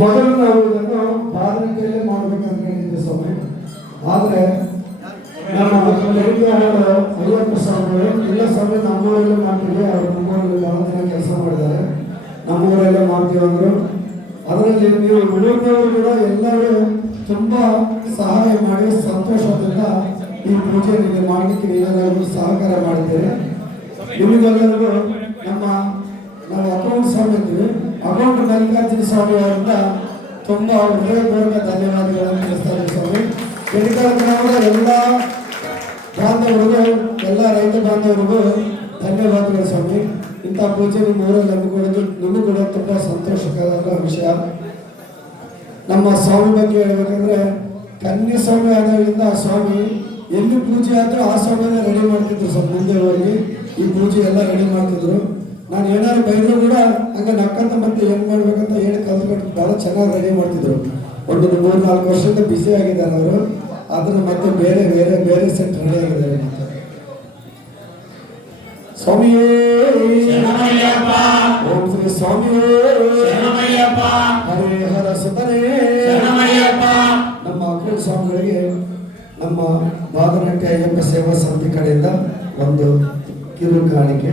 ಮೊದಲು ನಾವು ಇದನ್ನು ಬಾಧನೆಯಲ್ಲೇ ಮಾಡಬೇಕಂತ ಹೇಳಿದ್ದೆ ಸ್ವಾಮಿ. ಆದರೆ ನಮ್ಮ ಅಯ್ಯಪ್ಪ ಸ್ವಾಮಿಗಳು ಇಲ್ಲ ಸ್ವಾಮಿ ನಮ್ಮೂರಲ್ಲೇ ಮಾಡ್ತೀವಿ, ಅವರು ನಮ್ಮೂರಲ್ಲಿ ಬಹಳ ಜನ ಕೆಲಸ ಮಾಡಿದ್ದಾರೆ, ನಮ್ಮೂರಲ್ಲೇ ಮಾಡ್ತೀವಿ ಅಂದರು. ಅದರಲ್ಲಿ ನೀವು ಊರಿನವರು ಕೂಡ ಎಲ್ಲರೂ ತುಂಬ ಸಹಾಯ ಮಾಡಿ ಸಂತೋಷದಿಂದ ಈ ಪೂಜೆ ನಿಮಗೆ ಮಾಡಲಿಕ್ಕೆ ನೀವೆಲ್ಲರಿಗೂ ಸಹಕಾರ ಮಾಡಿದ್ದೀರಿ. ನಿಮಗೆಲ್ಲರಿಗೂ ನಾವು ಅಕೌಂಟ್ ಸ್ವಾಮಿ ಅಂತೀವಿ, ಅಕೌಂಟ್ ಮಲ್ಲಿಕಾರ್ಜುನ ಸ್ವಾಮಿ ಅವರಿಂದ ತುಂಬ ಹೃದಯಪೂರ್ವಕ ಧನ್ಯವಾದಗಳನ್ನು ತಿಳಿಸ್ತಾರೆ ಸ್ವಾಮಿ. ಬೆಳಿಗ್ಗೆ ಎಲ್ಲ ಬಾಂಧವರಿಗೂ ಎಲ್ಲ ರೈತ ಬಾಂಧವರಿಗೂ ಧನ್ಯವಾದಗಳು ಸ್ವಾಮಿ. ಇಂಥ ಪೂಜೆ ನಿಮ್ಮ ಊರಲ್ಲಿ ಹಮ್ಮಿಕೊಳ್ಳೋದು ನಮಗೂ ಕೂಡ ತುಂಬ ಸಂತೋಷಕರ ವಿಷಯ. ನಮ್ಮ ಸ್ವಾಮಿ ಬಗ್ಗೆ ಹೇಳ್ಬೇಕಂದ್ರೆ ಕನ್ಯಾ ಸ್ವಾಮಿ ಆದಾಗಿಂದ ಆ ಸ್ವಾಮಿ ಎಲ್ಲಿ ಪೂಜೆ ಆದರೂ ಆ ಸ್ವಾಮಿನ ರೆಡಿ ಮಾಡ್ತಿದ್ರು ಸ್ವಲ್ಪ ಮುಂದೆ ಹೋಗಿ ಈ ಪೂಜೆ ಎಲ್ಲ ರೆಡಿ ಮಾಡ್ತಿದ್ರು. ನಾನು ಏನಾದ್ರು ಬೈದ್ರು ಕೂಡ ಹಂಗೆ ನಕ್ಕಂತ ಮತ್ತೆ ಹೆಂಗ್ ಮಾಡ್ಬೇಕಂತ ಹೇಳಿ ಕಲ್ತ್ಬಿಟ್ಟು ಭಾಳ ಚೆನ್ನಾಗಿ ರೆಡಿ ಮಾಡ್ತಿದ್ರು. ಒಂದು 3-4 ವರ್ಷದಿಂದ ಬಿಸಿ ಆಗಿದ್ದಾರೆ ಅವರು. ಅದನ್ನು ಮತ್ತೆ ಬೇರೆ ಬೇರೆ ಬೇರೆ ಸೆಟ್ ರೆಡಿ ಆಗಿದ್ದಾರೆ. ಮತ್ತೆ ಸ್ವಾಮಿಯೇ ಓಂ ಶ್ರೀ ಸ್ವಾಮಿಯೇ ಹರೇ ಹರ ಸುತರೇ ನಮ್ಮ ಅಕ್ಕನ ಸ್ವಾಮಿಗಳಿಗೆ ನಮ್ಮ ಬಾದನಟ್ಟಿ ಅಯ್ಯಪ್ಪ ಸೇವಾ ಸಮಿತಿ ಕಡೆಯಿಂದ ಒಂದು ಕಿರು ಕಾಣಿಕೆ.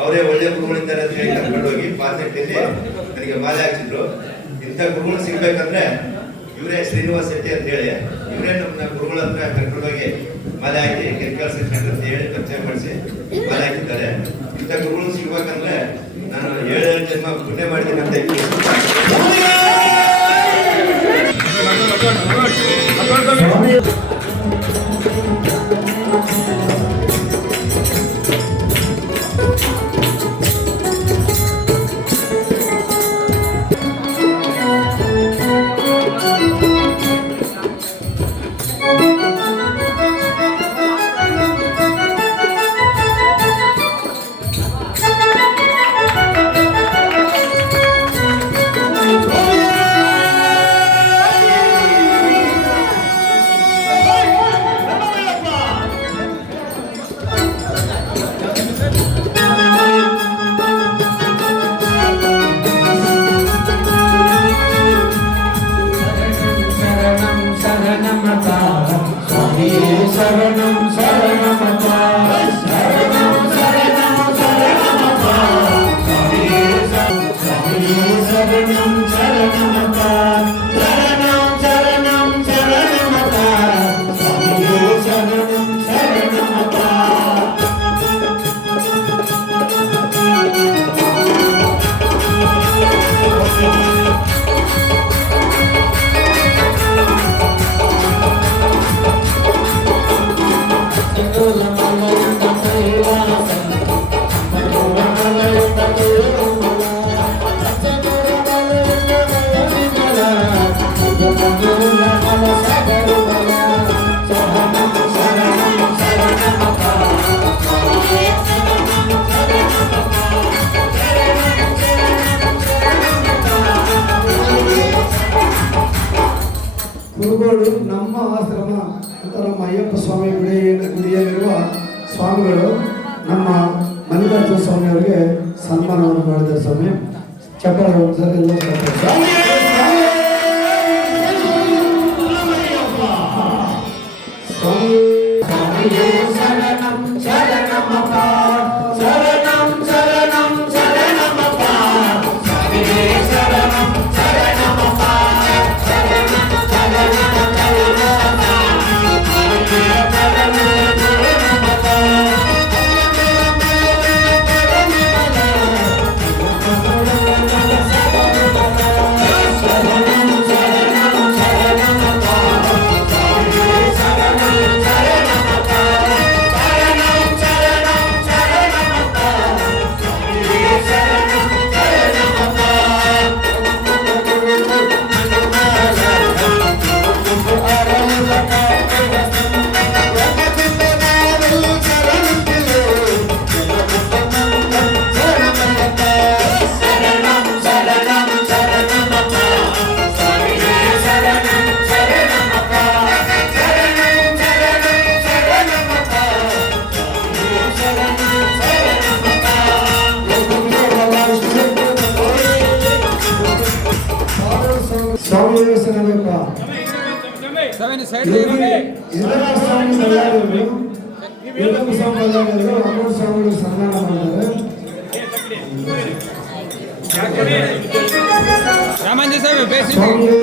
ಅವರೇ ಒಳ್ಳೆ ಗುರುಗಳಿದ್ದಾರೆ ಅಂತ ಹೇಳಿ ಕರ್ಕೊಂಡೋಗಿ ಪಾರ್ನೆಟ್ಟಲ್ಲಿ ನನಗೆ ಮಾಲೆ ಹಾಕ್ಸಿದ್ರು. ಇಂಥ ಗುರುಗಳು ಸಿಗ್ಬೇಕಂದ್ರೆ ಇವರೇ ಶ್ರೀನಿವಾಸ್ ಶೆಟ್ಟಿ ಅಂತ ಹೇಳಿ ಇವರೇ ನಮ್ಮ ಗುರುಗಳ ಹತ್ರ ಕರ್ಕೊಂಡೋಗಿ ಮಾಲೆ ಹಾಕಿ ಕೆರಿಕಲ್ ಸೆಂಟರ್ ಅಂತ ಹೇಳಿ ಪರಿಚಯ ಮಾಡಿಸಿ ಮಾಲೆ ಹಾಕಿದ್ದಾರೆ. ಇಂಥ ಗುರುಗಳು ಸಿಗ್ಬೇಕಂದ್ರೆ ನಾನು 7 ಜನ್ಮ ಪುಣ್ಯ ಮಾಡಿದ್ದೀನಿ ಅಂತ శరణం శరణమప్ప శరణం శరణం శరణమప్ప స్వామియే శరణం శరణమప్ప ಕುರುಗೋಡು ನಮ್ಮ ಆಶ್ರಮ ಅಂತ ನಮ್ಮ ಅಯ್ಯಪ್ಪ ಸ್ವಾಮಿ ಗುಡಿಯಲ್ಲಿರುವ ಸ್ವಾಮಿಗಳು ನಮ್ಮ ಮಲ್ಲಿಕಾರ್ಜುನ ಸ್ವಾಮಿಯವರಿಗೆ ಸನ್ಮಾನವನ್ನು ಮಾಡಿದ್ದಾರೆ. ಸ್ವಾಮಿ ಚಪ್ಪಳ ಒಂದ್ಸರಿ ಎಲ್ಲ ಶರಣಂ ಶರಣಮಪ್ಪ ಶರಣಂ ಶರಣಂ ಶರಣಮಪ್ಪ ಸ್ವಾಮಿಯೇ ಶರಣಂ ಶರಣಮಪ್ಪ ಸ್ವಾಮಿಯೇ ಶರಣಮಪ್ಪ ಸ್ವಾಮಿಗಳು ಸನ್ಮಾನ ಮಾಡಿದ್ದಾರೆ. ರಾಮಾಂಜ ಸ್ವಾಮಿ ಸ್ವಾಮಿಯೇ